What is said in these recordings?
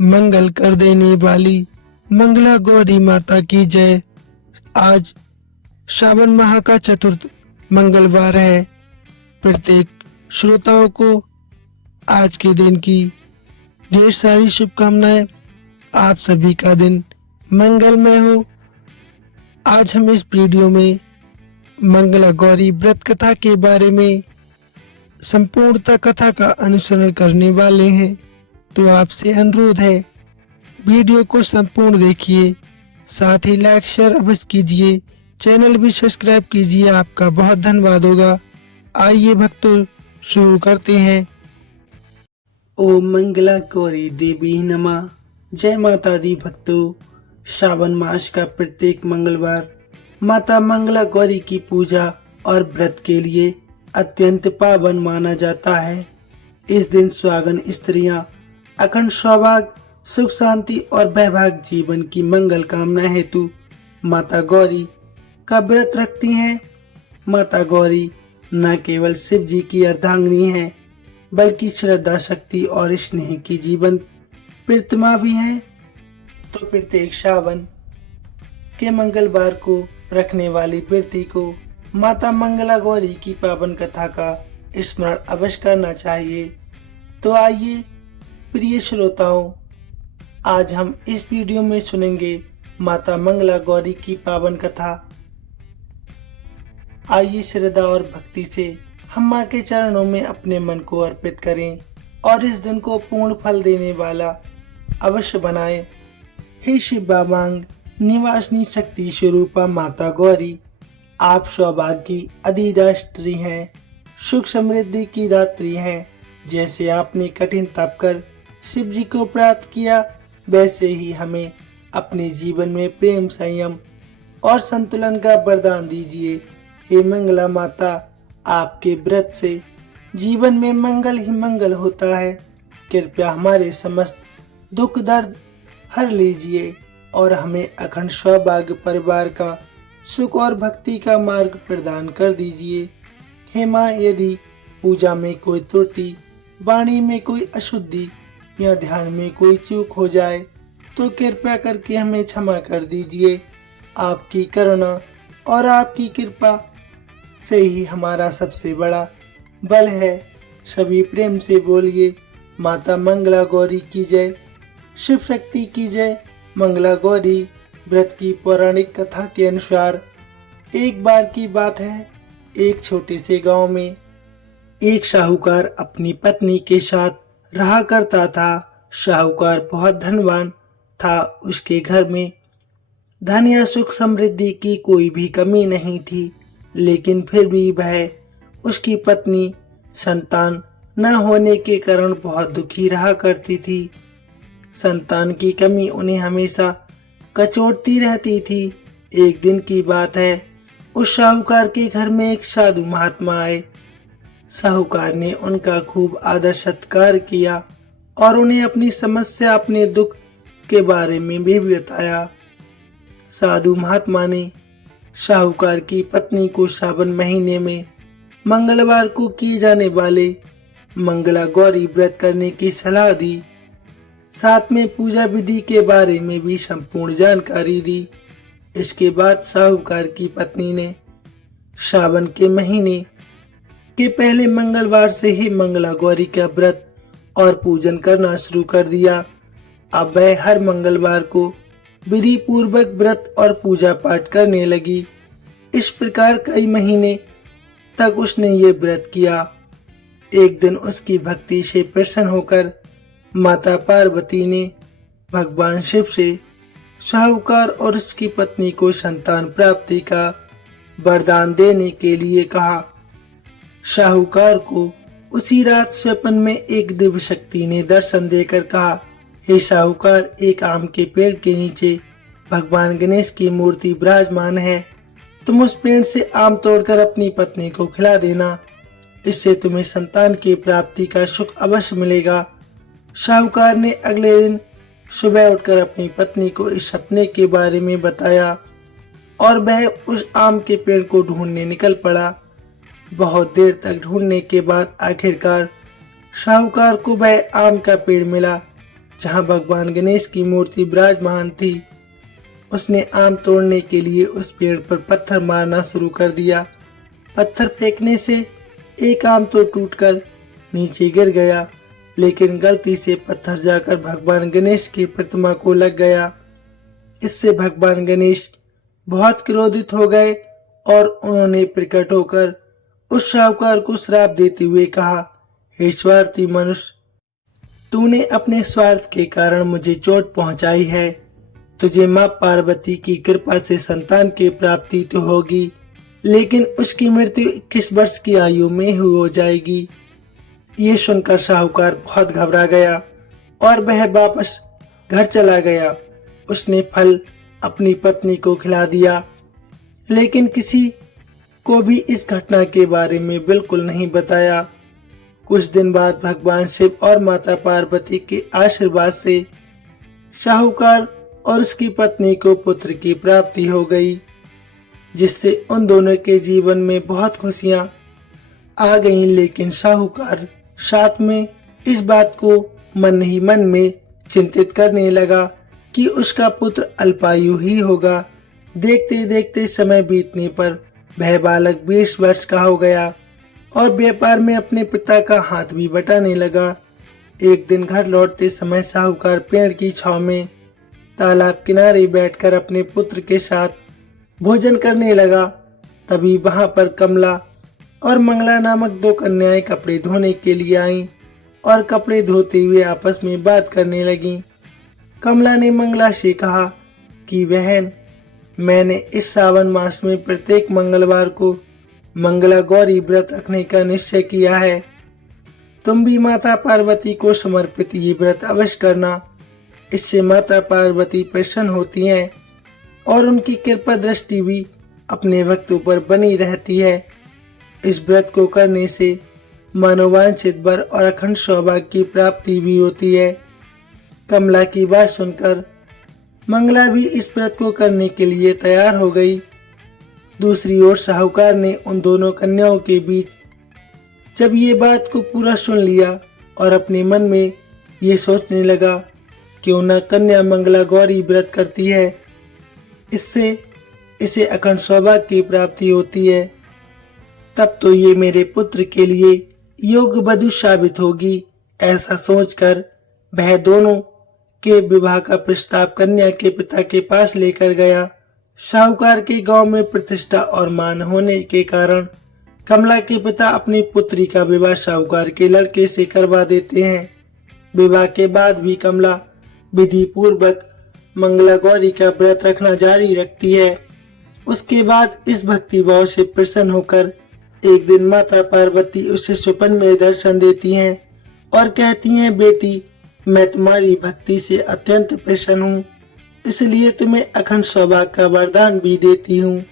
मंगल कर देने वाली मंगला गौरी माता की जय। आज श्रावण माह का चतुर्थ मंगलवार है। प्रत्येक श्रोताओं को आज के दिन की ढेर सारी शुभकामनाएं। आप सभी का दिन मंगलमय हो। आज हम इस वीडियो में मंगला गौरी व्रत कथा के बारे में संपूर्णता कथा का अनुसरण करने वाले हैं, तो आपसे अनुरोध है वीडियो को संपूर्ण देखिए, साथ ही लाइक शेयर अवश्य कीजिए, चैनल भी सब्सक्राइब कीजिए। आपका बहुत धन्यवाद होगा। आइए भक्तों शुरू करते हैं। ओम मंगला गौरी देवी नमः। जय माता दी भक्तों। श्रावण मास का प्रत्येक मंगलवार माता मंगला गौरी की पूजा और व्रत के लिए अत्यंत पावन माना जाता है। इस दिन सुहागन स्त्रियां अखंड सौभाग्य, सुख शांति और वैवाहिक जीवन की मंगल कामना हेतु माता गौरी का व्रत रखती हैं। माता गौरी न केवल शिव जी की अर्धांगिनी है, बल्कि श्रद्धा, शक्ति और स्नेह की जीवन प्रतिमा भी है। तो प्रत्येक श्रावण के मंगलवार को रखने वाली व्यक्ति को माता मंगला गौरी की पावन कथा का स्मरण अवश्य करना चाहिए। तो आइए प्रिय श्रोताओं, आज हम इस वीडियो में सुनेंगे माता मंगला गौरी की पावन कथा। आइए श्रद्धा और भक्ति से हम मां के चरणों में अपने मन को अर्पित करें और इस दिन को पूर्ण फल देने वाला अवश्य बनाएं। हे शिव बाबांग निवासिनी शक्ति स्वरूपा माता गौरी, आप सौभाग्य की अधिष्ठात्री हैं, सुख समृद्धि की दात्री हैं। जैसे आपने कठिन तप कर शिव जी को प्राप्त किया, वैसे ही हमें अपने जीवन में प्रेम, संयम और संतुलन का वरदान दीजिए। हे मंगला माता, आपके व्रत से जीवन में मंगल ही मंगल होता है। कृपया हमारे समस्त दुख दर्द हर लीजिए और हमें अखंड सौभाग्य, परिवार का सुख और भक्ति का मार्ग प्रदान कर दीजिए। हे माँ, यदि पूजा में कोई त्रुटि, वाणी में कोई अशुद्धि या ध्यान में कोई चूक हो जाए तो कृपया करके हमें क्षमा कर दीजिए। आपकी करुणा और आपकी कृपा से ही हमारा सबसे बड़ा बल है। सभी प्रेम से बोलिए, माता मंगला गौरी की जय, शिव शक्ति की जय। मंगला गौरी व्रत की पौराणिक कथा के अनुसार एक बार की बात है, एक छोटे से गांव में एक साहूकार अपनी पत्नी के साथ रहा करता था। साहूकार बहुत धनवान था। उसके घर में धन या सुख समृद्धि की कोई भी कमी नहीं थी, लेकिन फिर भी वह, उसकी पत्नी संतान न होने के कारण बहुत दुखी रहा करती थी। संतान की कमी उन्हें हमेशा कचोटती रहती थी। एक दिन की बात है, उस साहूकार के घर में एक साधु महात्मा आए। साहूकार ने उनका खूब आदर सत्कार किया और उन्हें अपनी समस्या, अपने दुख के बारे में भी बताया। साधु महात्मा ने साहूकार की पत्नी को सावन महीने में मंगलवार को किए जाने वाले मंगला गौरी व्रत करने की सलाह दी। साथ में पूजा विधि के बारे में भी संपूर्ण जानकारी दी। इसके बाद साहूकार की पत्नी ने सावन के महीने के पहले मंगलवार से ही मंगला गौरी का व्रत और पूजन करना शुरू कर दिया। अब वह हर मंगलवार को विधि पूर्वक व्रत और पूजा पाठ करने लगी। इस प्रकार कई महीने तक उसने ये व्रत किया। एक दिन उसकी भक्ति से प्रसन्न होकर माता पार्वती ने भगवान शिव से साहूकार और उसकी पत्नी को संतान प्राप्ति का वरदान देने के लिए कहा। साहूकार को उसी रात स्वप्न में एक दिव्य शक्ति ने दर्शन देकर कहा, हे साहूकार, एक आम के पेड़ के नीचे भगवान गणेश की मूर्ति विराजमान है। तुम उस पेड़ से आम तोड़कर अपनी पत्नी को खिला देना, इससे तुम्हें संतान की प्राप्ति का सुख अवश्य मिलेगा। साहूकार ने अगले दिन सुबह उठकर अपनी पत्नी को इस सपने के बारे में बताया और वह उस आम के पेड़ को ढूंढने निकल पड़ा। बहुत देर तक ढूंढने के बाद आखिरकार साहूकार को वह आम का पेड़ मिला जहाँ भगवान गणेश की मूर्ति विराजमान थी। उसने आम तोड़ने के लिए उस पेड़ पर पत्थर मारना शुरू कर दिया। पत्थर फेंकने से एक आम तो टूटकर नीचे गिर गया, लेकिन गलती से पत्थर जाकर भगवान गणेश की प्रतिमा को लग गया। इससे भगवान गणेश बहुत क्रोधित हो गए और उन्होंने प्रकट होकर उस साहूकार को श्राप देते हुए कहा, हे स्वार्थी मनुष्य, तूने अपने स्वार्थ के कारण मुझे चोट पहुंचाई है। तुझे मां पार्वती की कृपा से संतान की प्राप्ति तो होगी, लेकिन उसकी मृत्यु 21 वर्ष की आयु में हो जाएगी। ये सुनकर साहूकार बहुत घबरा गया और वह वापस घर चला गया। उसने फल अपनी पत्नी को खिला दिया, लेकिन किसी को भी इस घटना के बारे में बिल्कुल नहीं बताया। कुछ दिन बाद भगवान शिव और माता पार्वती के आशीर्वाद से साहूकार और उसकी पत्नी को पुत्र की प्राप्ति हो गई, जिससे उन दोनों के जीवन में बहुत खुशियां आ गईं। लेकिन साहूकार साथ में इस बात को मन ही मन में चिंतित करने लगा कि उसका पुत्र अल्पायु ही होगा। देखते देखते समय बीतने पर वह बालक 20 वर्ष का हो गया और व्यापार में अपने पिता का हाथ भी बटाने लगा। एक दिन घर लौटते समय साहूकार पेड़ की छांव में तालाब किनारे बैठकर अपने पुत्र के साथ भोजन करने लगा। तभी वहां पर कमला और मंगला नामक 2 कन्याएं कपड़े धोने के लिए आईं और कपड़े धोते हुए आपस में बात करने लगीं। कमला ने मंगला से कहा कि बहन, मैंने इस सावन मास में प्रत्येक मंगलवार को मंगला गौरी व्रत रखने का निश्चय किया है। तुम भी माता पार्वती को समर्पित ये व्रत अवश्य करना। इससे माता पार्वती प्रसन्न होती हैं और उनकी कृपा दृष्टि भी अपने भक्तों पर बनी रहती है। इस व्रत को करने से मनोवांछित वर और अखंड सौभाग्य की प्राप्ति भी होती है। कमला की बात सुनकर मंगला भी इस व्रत को करने के लिए तैयार हो गई। दूसरी ओर साहूकार ने उन दोनों कन्याओं के बीच जब ये बात को पूरा सुन लिया और अपने मन में ये सोचने लगा, क्यों न कन्या मंगला गौरी व्रत करती है, इससे इसे अखंड सौभाग्य की प्राप्ति होती है। तब तो ये मेरे पुत्र के लिए योग्य वधू साबित होगी। ऐसा सोचकर वह दोनों के विवाह का प्रस्ताव कन्या के पिता के पास लेकर गया। साहूकार के गांव में प्रतिष्ठा और मान होने के कारण कमला के पिता अपनी पुत्री का विवाह साहूकार के लड़के से करवा देते हैं। विवाह के बाद भी कमला विधि पूर्वक मंगला गौरी का व्रत रखना जारी रखती है। उसके बाद इस भक्ति भाव से प्रसन्न होकर एक दिन माता पार्वती उसे स्वप्न में दर्शन देती हैं और कहती हैं, बेटी, मैं तुम्हारी भक्ति से अत्यंत प्रसन्न हूँ, इसलिए तुम्हें अखंड सौभाग्य का वरदान भी देती हूँ।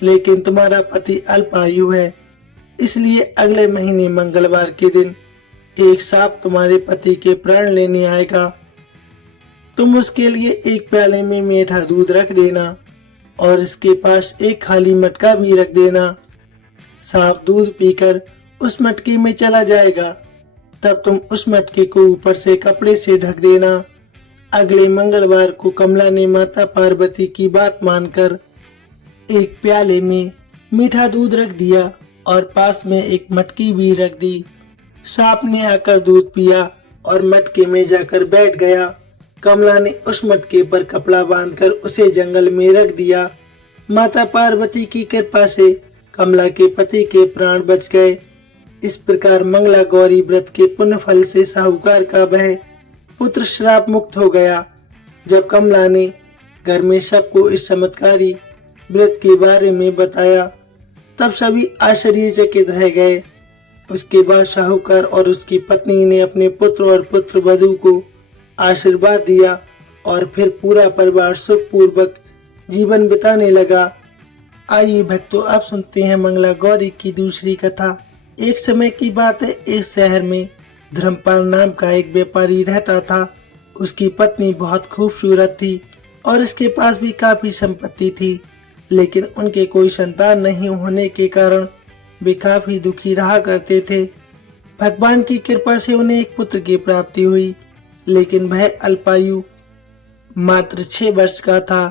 लेकिन तुम्हारा पति अल्पायु है, इसलिए अगले महीने मंगलवार के दिन एक सांप तुम्हारे पति के प्राण लेने आएगा। तुम उसके लिए एक प्याले में मीठा दूध रख देना और इसके पास एक खाली मटका भी रख देना। सांप दूध पीकर उस मटके में चला जाएगा, तब तुम उस मटके को ऊपर से कपड़े से ढक देना। अगले मंगलवार को कमला ने माता पार्वती की बात मानकर एक प्याले में मीठा दूध रख दिया और पास में एक मटकी भी रख दी। सांप ने आकर दूध पिया और मटके में जाकर बैठ गया। कमला ने उस मटके पर कपड़ा बांधकर उसे जंगल में रख दिया। माता पार्वती की कृपा से कमला के पति के प्राण बच गए। इस प्रकार मंगला गौरी व्रत के पुण्य फल से साहूकार का वह पुत्र श्राप मुक्त हो गया। जब कमला ने घर में सबको इस चमत्कारी व्रत के बारे में बताया, तब सभी आश्चर्यचकित रह गए। उसके बाद साहूकार और उसकी पत्नी ने अपने पुत्र और पुत्र वधू को आशीर्वाद दिया और फिर पूरा परिवार सुख पूर्वक जीवन बिताने लगा। आइए भक्तों, आप सुनते हैं मंगला गौरी की दूसरी कथा। एक समय की बात है, एक शहर में धर्मपाल नाम का एक व्यापारी रहता था। उसकी पत्नी बहुत खूबसूरत थी और इसके पास भी काफी संपत्ति थी, लेकिन उनके कोई संतान नहीं होने के कारण वे काफी दुखी रहा करते थे। भगवान की कृपा से उन्हें एक पुत्र की प्राप्ति हुई, लेकिन वह अल्पायु मात्र 6 वर्ष का था।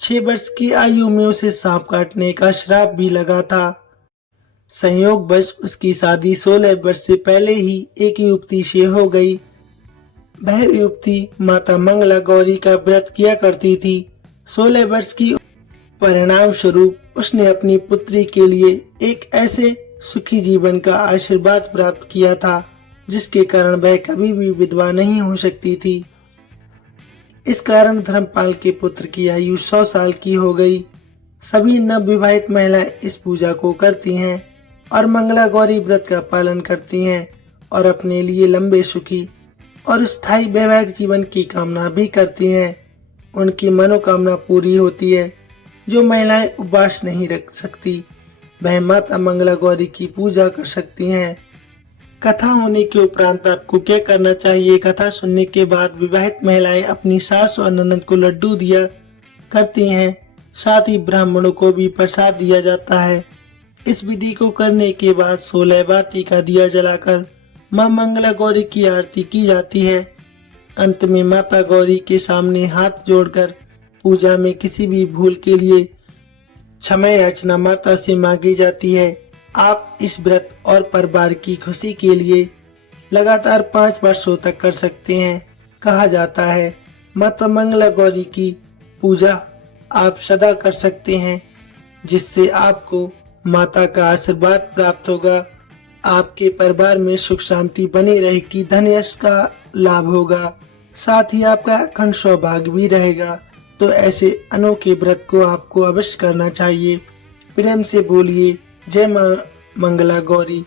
6 वर्ष की आयु में उसे सांप काटने का श्राप भी लगा था। संयोगवश उसकी शादी 16 वर्ष से पहले ही एक युवती से हो गई। वह युवती माता मंगला गौरी का व्रत किया करती थी। 16 वर्ष की परिणाम स्वरूप उसने अपनी पुत्री के लिए एक ऐसे सुखी जीवन का आशीर्वाद प्राप्त किया था जिसके कारण वह कभी भी विधवा नहीं हो सकती थी। इस कारण धर्मपाल के पुत्र की आयु 100 साल की हो गई। सभी नवविवाहित महिलाएं इस पूजा को करती हैं और मंगला गौरी व्रत का पालन करती हैं और अपने लिए लंबे सुखी और स्थायी वैवाहिक जीवन की कामना भी करती हैं। उनकी मनोकामना पूरी होती है। जो महिलाएं उपवास नहीं रख सकती वह माता मंगला गौरी की पूजा कर सकती हैं। कथा होने के उपरांत आपको क्या करना चाहिए? कथा सुनने के बाद विवाहित महिलाएं अपनी सास और ननद को लड्डू दिया करती हैं। साथ ही ब्राह्मणों को भी प्रसाद दिया जाता है। इस विधि को करने के बाद 16 बाती का दिया जलाकर मां मंगला गौरी की आरती की जाती है। अंत में माता गौरी के सामने हाथ जोड़कर पूजा में किसी भी भूल के लिए क्षमा याचना माता से मांगी जाती है। आप इस व्रत और परिवार की खुशी के लिए लगातार 5 वर्षों तक कर सकते हैं। कहा जाता है माता मंगला गौरी की पूजा आप सदा कर सकते हैं, जिससे आपको माता का आशीर्वाद प्राप्त होगा। आपके परिवार में सुख शांति बनी रहेगी, धन यश का लाभ होगा, साथ ही आपका अखंड सौभाग्य भी रहेगा। तो ऐसे अनोखे व्रत को आपको अवश्य करना चाहिए। प्रेम से बोलिए जय मां मंगला गौरी।